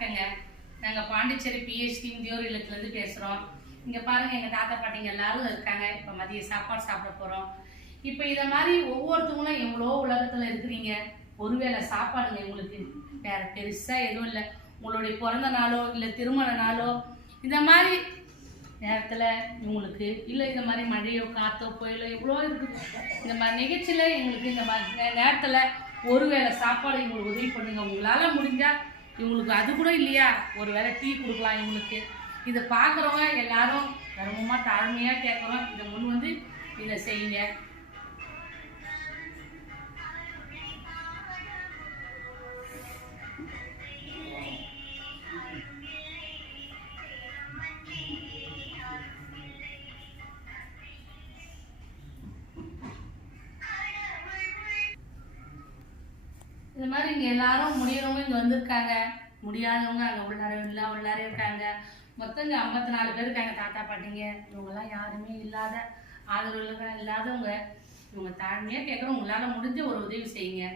வணக்கங்க. நாங்கள் பாண்டிச்சேரி பிஹெச்டி முதியோர் இல்லத்துலேருந்து பேசுகிறோம். இங்கே பாருங்கள், எங்கள் தாத்தா பாட்டிங்க எல்லாரும் இருக்காங்க. இப்போ மதிய சாப்பாடு சாப்பிட போகிறோம். இப்போ இதை மாதிரி ஒவ்வொருத்தவங்களும் எவ்வளோ உலகத்தில் இருக்கிறீங்க. ஒருவேளை சாப்பாடுங்க உங்களுக்கு வேறு பெருசாக எதுவும் இல்லை. உங்களுடைய பிறந்த நாளோ இல்லை திருமண நாளோ இந்த மாதிரி நேரத்தில் இவங்களுக்கு இல்லை இந்த மாதிரி மழையோ காற்றோ புயலோ எவ்வளோ இருக்குது. இந்த மாதிரி நிகழ்ச்சியில் எங்களுக்கு இந்த மாதிரி நேரத்தில் ஒருவேளை சாப்பாடு இவங்களுக்கு உதவி பண்ணுங்க. உங்களால் முடிஞ்சால் இவங்களுக்கு அது கூட இல்லையா, ஒரு வேளை டீ கொடுக்கலாம் இவங்களுக்கு. இதை பார்க்குறவங்க எல்லாரும் கர்வமாக தாழ்மையாக கேட்குறோம், இதை முன் வந்து இதை செய்யுங்க. இந்த மாதிரி இங்கே எல்லாரும் முடியறவங்க இங்கே வந்திருக்காங்க, முடியாதவங்க அங்கே உள்ளாரே இருக்காங்க. மொத்தம் இங்கே 54 பேர் இருக்காங்க தாத்தா பாட்டிங்க. இவங்கெல்லாம் யாருமே இல்லாத ஆதரவு இல்லாதவங்க. இவங்க தாழ்மையாக கேட்குறோம், உங்களால் முடிஞ்ச ஒரு உதவி செய்யுங்க.